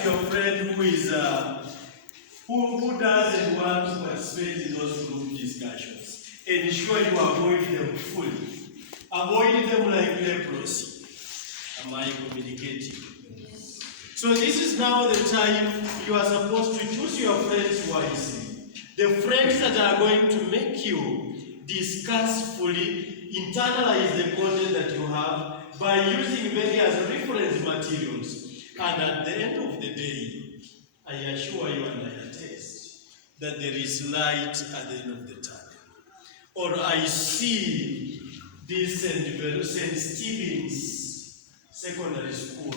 at your friend who is who doesn't want to participate in those group discussions. Ensure you avoid them fully. Avoid them like leprosy. Am I communicating? So this is now the time you are supposed to choose your friends wisely. The friends that are going to make you discuss fully, internalize the content that you have by using various reference materials. And at the end of the day, I assure you and I attest that there is light at the end of the tunnel. Or I see this St. Stephen's Secondary School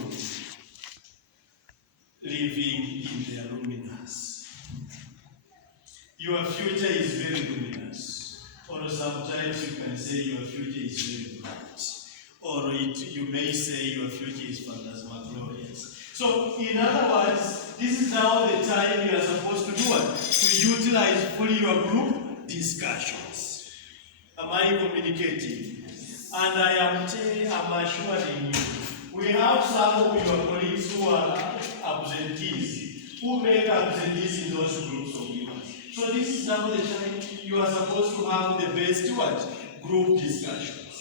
living in their luminous. Your future is very luminous. Or sometimes you can say your future is very bright. Or you may say your future is phantasmaglorious. So, in other words, this is now the time you are supposed to do what? To utilize fully your group discussions. Am I communicating? And I am assuring you, we have some of your colleagues who are absentees, who make absentees in those groups of yours. So this is now the time you are supposed to have the best what? Group discussions.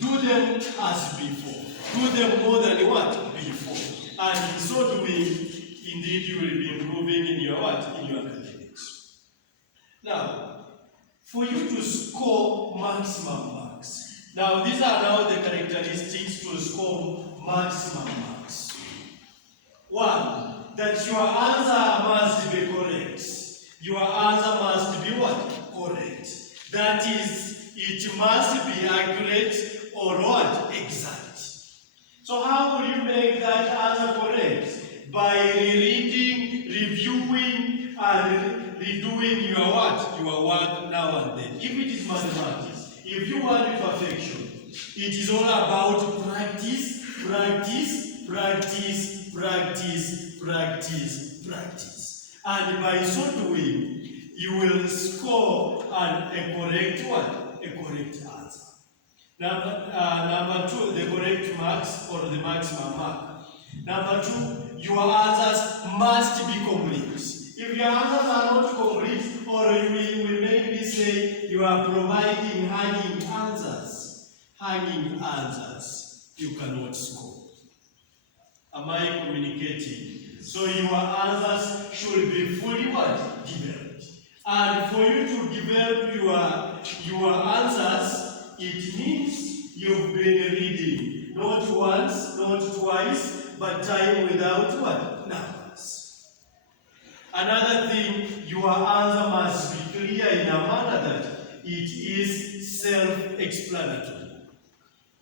Do them as before. Do them more than what? Before. And in so doing, indeed you will be improving in your what? In your academics. Now, for you to score maximum marks. Now, these are now the characteristics to score maximum marks. One, that your answer must be correct. Your answer must be what? Correct. That is, it must be accurate or what? Exact. So how will you make that answer correct? By rereading, reviewing, and redoing your what? Your work now and then. If it is mathematics, if you want perfection, it is all about practice, practice, practice, practice, practice, practice. And by so doing, you will score a correct what? A correct answer. Number two, the correct marks or the maximum mark. Number two, your answers must be complete. If your answers are not complete, or we will maybe say you are providing hanging answers, you cannot score. Am I communicating? So your answers should be fully what? Developed. And for you to develop your answers, it means you've been reading, not once, not twice, but time without what? Numbers. Another thing, your answer must be clear in a manner that it is self-explanatory.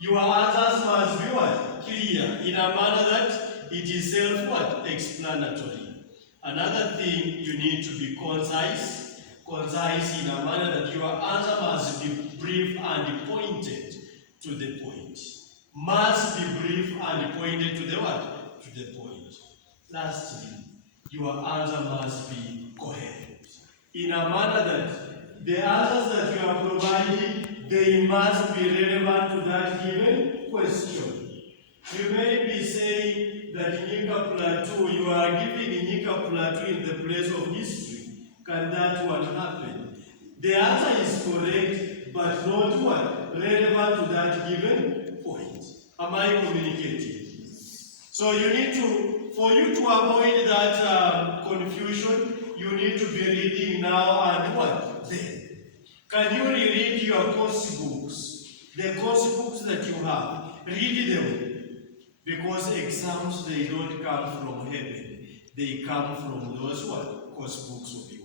Your answers must be what? Clear in a manner that it is self-explanatory. Another thing, you need to be concise in a manner that your answer must be brief and pointed to the point. Must be brief and pointed to the what? To the point. Lastly, your answer must be coherent. In a manner that the answers that you are providing, they must be relevant to that given question. You may be saying that in Nyika Plateau, you are giving Nyika Plateau in the place of history. Can that what happen? The answer is correct, but not what? Relevant to that given point. Am I communicating? So you need to, for you to avoid that confusion, you need to be reading now and what? Then. Can you reread your course books? The course books that you have, read them. Because exams, they don't come from heaven. They come from those what? Course books of yours.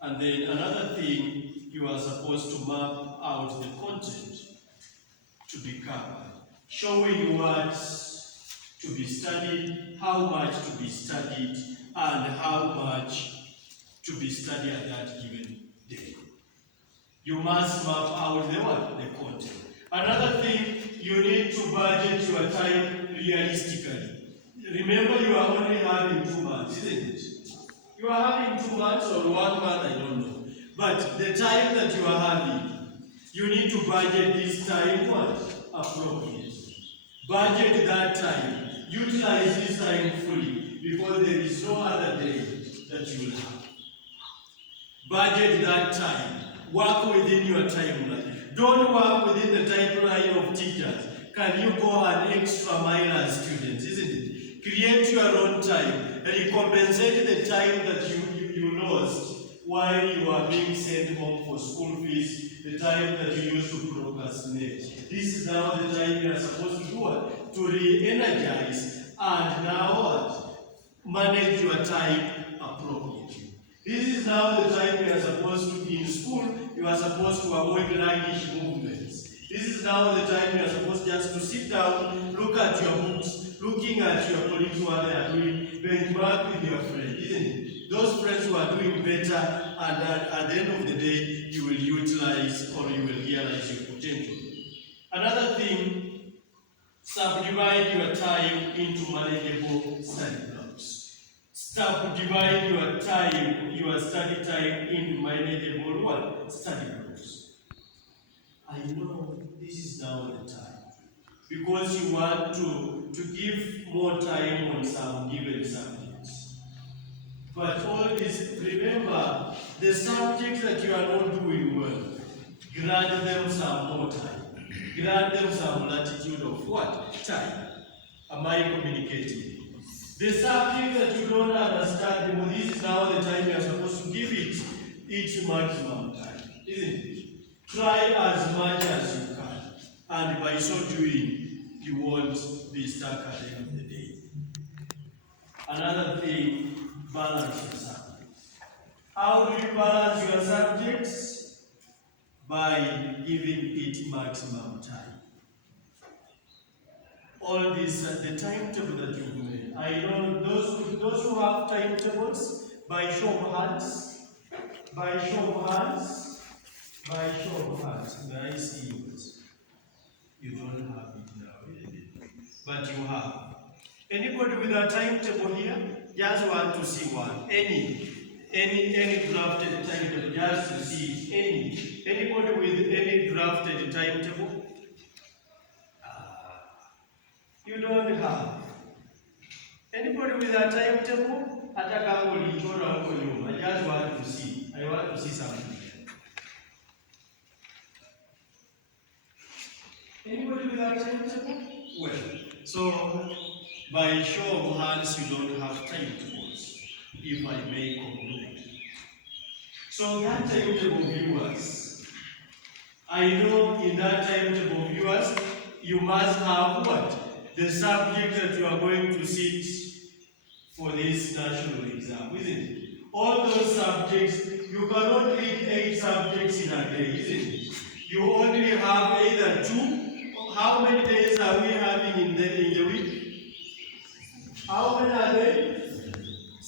And then another thing, you are supposed to map out the content to be covered, showing what to be studied, how much to be studied, and how much to be studied at that given day. You must map out the what? The content. Another thing, you need to budget your time realistically. Remember, you are only having 2 months, isn't it? You are having 2 months or 1 month, I don't know. But the time that you are having, you need to budget this time what? Appropriately. Budget that time. Utilize utilize this time fully because there is no other day that you will have. Budget that time. Work within your timeline. Don't work within the timeline of teachers. Can you go an extra mile as students, isn't it? Create your own time. Recompensate the time that you lost while you are being sent home for school fees, the time that you used to procrastinate. This is now the time you are supposed to do what? To re-energize and now what? Manage your time appropriately. This is now the time you are supposed to be in school. You are supposed to avoid sluggish movements. This is now the time you are supposed just to sit down, look at your books, looking at your colleagues what they are doing, benchmark with your friends, isn't it? Those friends who are doing better, and at the end of the day, you will utilize or you will realize your potential. Another thing, subdivide your time into manageable study blocks. Subdivide your time, your study time into manageable what? Study blocks. I know this is now the time. Because you want to give more time on some given subjects. But all this, remember, the subjects that you are not doing well, grant them some more time. Grant them some latitude of what? Time. Am I communicating? The subject that you don't understand, well, this is now the time you are supposed to give it its maximum time, isn't it? Try as much as you can, and by so doing, you won't be stuck at the end of the day. Another thing, balance your subjects. How do you balance your subjects? By giving it maximum time. All this, the timetable that you've made. I know those who have timetables, by show of hands, by show of hands, by show of hands. May I see yours? You don't have it now, but you have. Anybody with a timetable here? Just want to see one. Any drafted timetable, just to see anybody with any drafted timetable? You don't have. Anybody with a timetable? I just want to see. I want to see something. Anybody with a timetable? Well, so by show of hands, you don't have timetables, if I may conclude. So that timetable viewers, I know in that timetable viewers, you must have what? The subject that you are going to sit for this national exam, isn't it? All those subjects, you cannot read 8 subjects in a day, isn't it? You only have either 2. How many days are we having in